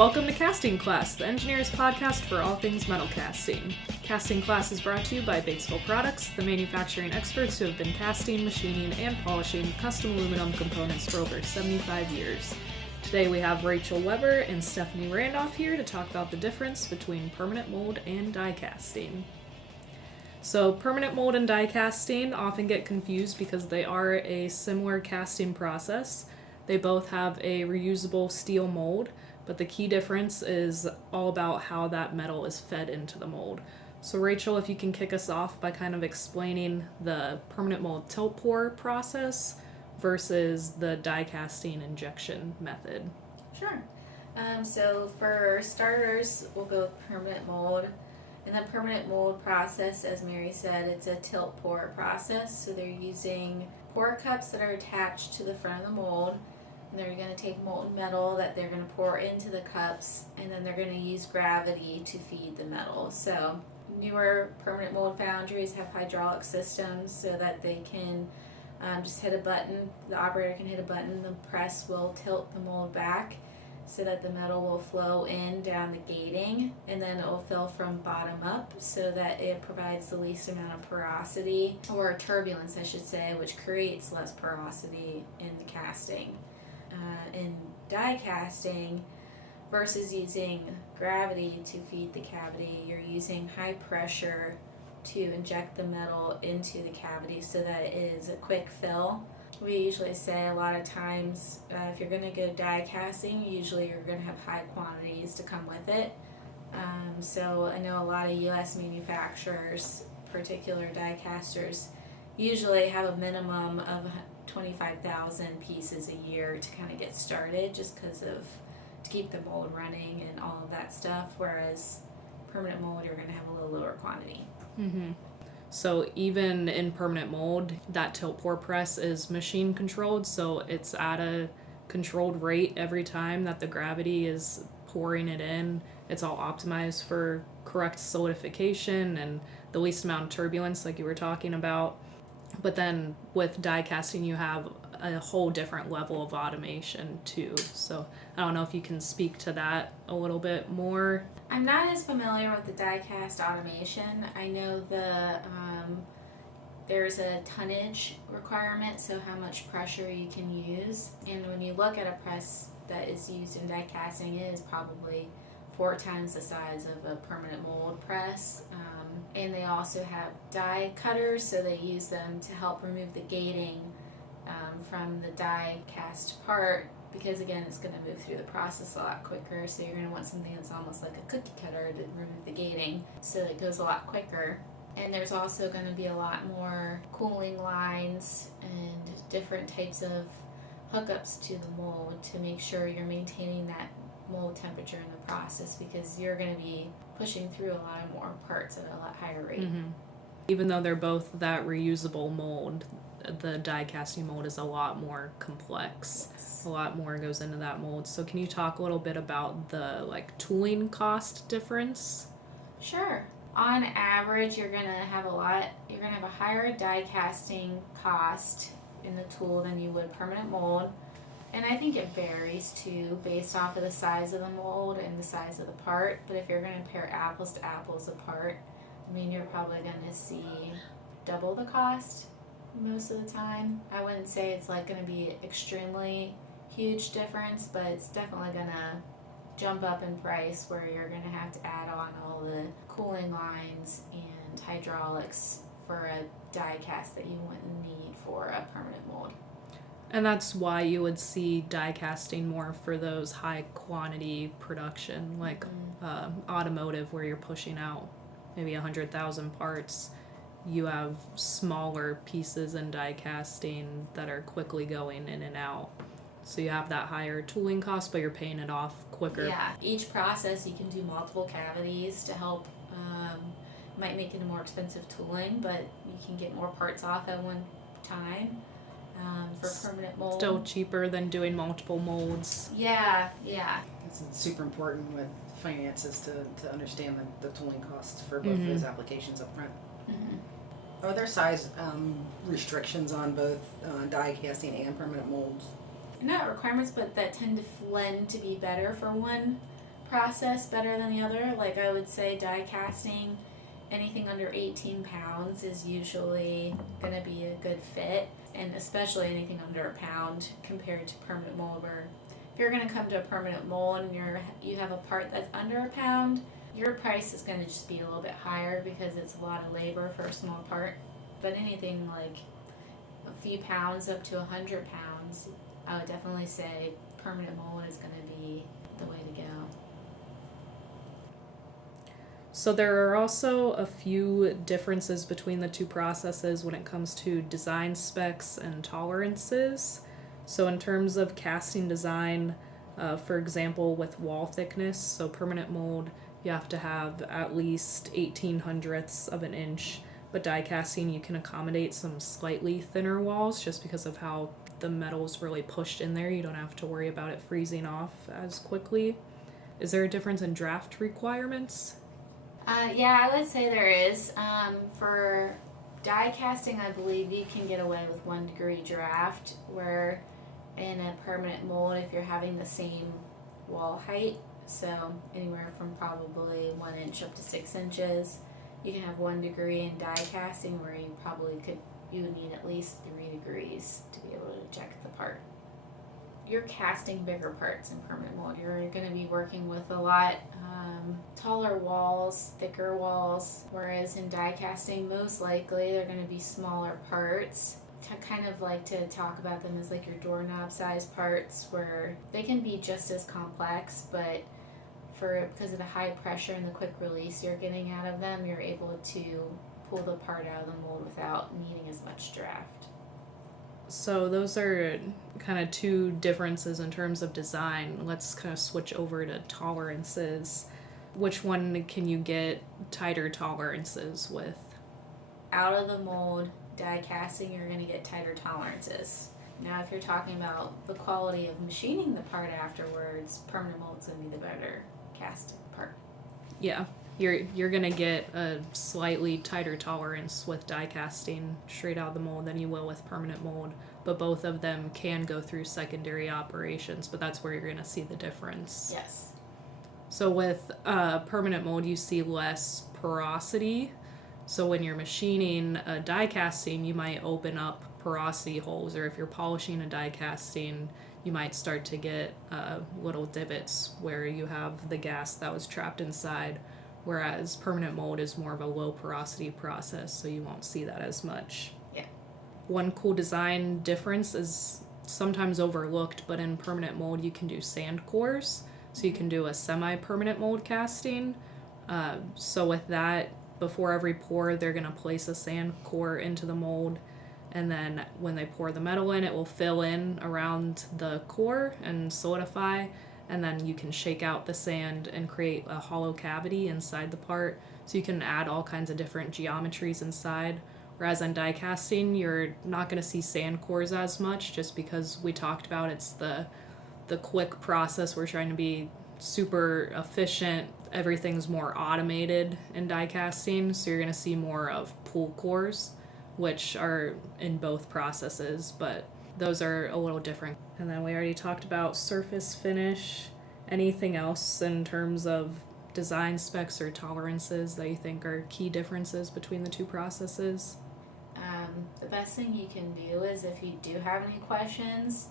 Welcome to Casting Class, the engineer's podcast for all things metal casting. Casting Class is brought to you by Batesville Products, the manufacturing experts who have been casting, machining, and polishing custom aluminum components for over 75 years. Today we have Rachel Weber and Stephanie Randolph here to talk about the difference between permanent mold and die casting. So permanent mold and die casting often get confused because they are a similar casting process. They both have a reusable steel mold, but the key difference is all about how that metal is fed into the mold. So Rachel, if you can kick us off by kind of explaining the permanent mold tilt pour process versus the die casting injection method. Sure. So for starters, we'll go with permanent mold. In the permanent mold process, as Mary said, it's a tilt pour process. So they're using pour cups that are attached to the front of the mold. And they're going to take molten metal that they're going to pour into the cups, and then they're going to use gravity to feed the metal. So newer permanent mold foundries have hydraulic systems so that they can just hit a button. The operator can hit a button. The press will tilt the mold back so that the metal will flow in down the gating, and then it will fill from bottom up so that it provides the least amount of porosity, or turbulence I should say, which creates less porosity in the casting. In die casting, versus using gravity to feed the cavity, you're using high pressure to inject the metal into the cavity so that it is a quick fill. We usually say a lot of times if you're going to go die casting, usually you're going to have high quantities to come with it. So I know a lot of U.S. manufacturers, particular die casters, usually have a minimum of 25,000 pieces a year to kind of get started, just because of to keep the mold running and all of that stuff, whereas permanent mold you're going to have a little lower quantity. Mm-hmm. So even in permanent mold, that tilt pour press is machine controlled, so it's at a controlled rate every time that the gravity is pouring it in. It's all optimized for correct solidification and the least amount of turbulence like you were talking about. But then with die casting, you have a whole different level of automation too. So I don't know if you can speak to that a little bit more. I'm not as familiar with the die cast automation. I know there's a tonnage requirement, so how much pressure you can use. And when you look at a press that is used in die casting, it is probably 4 times the size of a permanent mold press. And they also have die cutters, so they use them to help remove the gating from the die cast part, because again it's going to move through the process a lot quicker, so you're going to want something that's almost like a cookie cutter to remove the gating so it goes a lot quicker. And there's also going to be a lot more cooling lines and different types of hookups to the mold to make sure you're maintaining that mold temperature in the process, because you're going to be pushing through a lot of more parts at a lot higher rate. Mm-hmm. Even though they're both that reusable mold, the die casting mold is a lot more complex. Yes. A lot more goes into that mold. So can you talk a little bit about the tooling cost difference? Sure. On average, you're gonna have a higher die casting cost in the tool than you would permanent mold. And I think it varies too, based off of the size of the mold and the size of the part. But if you're going to compare apples to apples apart, I mean, you're probably going to see double the cost most of the time. I wouldn't say it's going to be extremely huge difference, but it's definitely going to jump up in price, where you're going to have to add on all the cooling lines and hydraulics for a die cast that you wouldn't need for a permanent mold. And that's why you would see die casting more for those high quantity production, like automotive, where you're pushing out maybe 100,000 parts. You have smaller pieces in die casting that are quickly going in and out. So you have that higher tooling cost, but you're paying it off quicker. Yeah, each process you can do multiple cavities to help. Might make it a more expensive tooling, but you can get more parts off at one time. For permanent mold. Still cheaper than doing multiple molds. Yeah. It's super important with finances to understand the tooling costs for both those applications up front. Mm-hmm. Are there size restrictions on both die casting and permanent molds? Not requirements, but that tend to blend to be better for one process better than the other. Like I would say die casting, anything under 18 pounds is usually going to be a good fit, and especially anything under a pound compared to permanent mold, where if you're going to come to a permanent mold and you have a part that's under a pound, your price is going to just be a little bit higher because it's a lot of labor for a small part. But anything like a few pounds up to 100 pounds, I would definitely say permanent mold is going to be the way to go. So there are also a few differences between the two processes when it comes to design specs and tolerances. So in terms of casting design, for example, with wall thickness, so permanent mold, you have to have at least 18/100ths of an inch, but die casting, you can accommodate some slightly thinner walls just because of how the metal is really pushed in there. You don't have to worry about it freezing off as quickly. Is there a difference in draft requirements? Yeah, I would say there is. For die casting, I believe you can get away with 1 degree draft, where in a permanent mold, if you're having the same wall height, so anywhere from probably 1 inch up to 6 inches, you can have 1 degree in die casting, where you would need at least 3 degrees to be able to eject the part. You're casting bigger parts in permanent mold. You're going to be working with a lot taller walls, thicker walls, whereas in die casting, most likely they're going to be smaller parts. I kind of like to talk about them as like your doorknob size parts, where they can be just as complex, but because of the high pressure and the quick release you're getting out of them, you're able to pull the part out of the mold without needing as much draft. So those are kind of two differences in terms of design. Let's kind of switch over to tolerances. Which one can you get tighter tolerances with? Out of the mold, die casting, you're going to get tighter tolerances. Now, if you're talking about the quality of machining the part afterwards, permanent mold's going to be the better cast part. Yeah, you're going to get a slightly tighter tolerance with die casting straight out of the mold than you will with permanent mold, but both of them can go through secondary operations, but that's where you're going to see the difference. Yes. So with permanent mold, you see less porosity. So when you're machining a die casting, you might open up porosity holes, or if you're polishing a die casting, you might start to get little divots where you have the gas that was trapped inside, whereas permanent mold is more of a low porosity process, so you won't see that as much. Yeah. One cool design difference is sometimes overlooked, but in permanent mold you can do sand cores, so you can do a semi-permanent mold casting. So with that, before every pour, they're going to place a sand core into the mold, and then when they pour the metal in, it will fill in around the core and solidify, and then you can shake out the sand and create a hollow cavity inside the part, so you can add all kinds of different geometries inside. Whereas on die casting, you're not going to see sand cores as much, just because we talked about it's the quick process. We're trying to be super efficient. Everything's more automated in die casting, so you're going to see more of pull cores, which are in both processes, but those are a little different. And then we already talked about surface finish. Anything else in terms of design specs or tolerances that you think are key differences between the two processes? The best thing you can do is, if you do have any questions,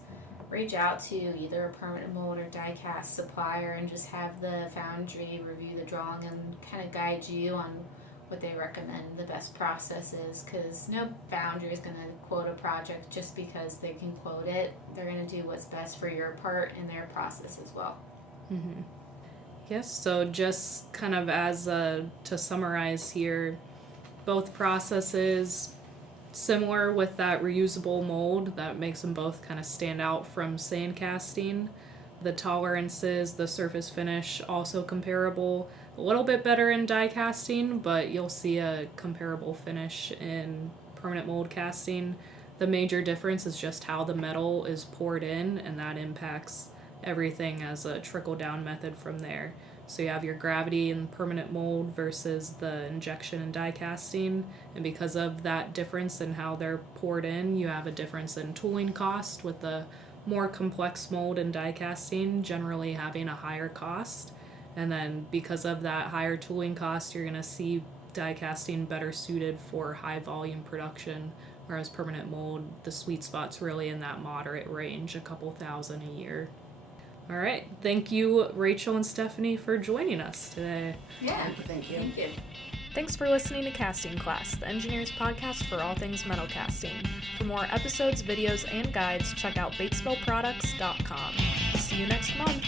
reach out to either a permanent mold or die cast supplier and just have the foundry review the drawing and kind of guide you on what they recommend the best process is, because no foundry is going to quote a project just because they can quote it. They're going to do what's best for your part and their process as well. Mm-hmm. Yes, so just kind of as to summarize here, both processes similar with that reusable mold that makes them both kind of stand out from sand casting. The tolerances, the surface finish, also comparable. A little bit better in die casting, but you'll see a comparable finish in permanent mold casting. The major difference is just how the metal is poured in, and that impacts everything as a trickle-down method from there. So you have your gravity in permanent mold versus the injection in die casting, and because of that difference in how they're poured in, you have a difference in tooling cost, with the more complex mold in die casting generally having a higher cost, And then because of that higher tooling cost, you're going to see die casting better suited for high volume production, whereas permanent mold, the sweet spot's really in that moderate range, a couple thousand a year. All right. Thank you, Rachel and Stephanie, for joining us today. Yeah. Thank you. Thank you. Thanks for listening to Casting Class, the engineer's podcast for all things metal casting. For more episodes, videos, and guides, check out BatesvilleProducts.com. See you next month.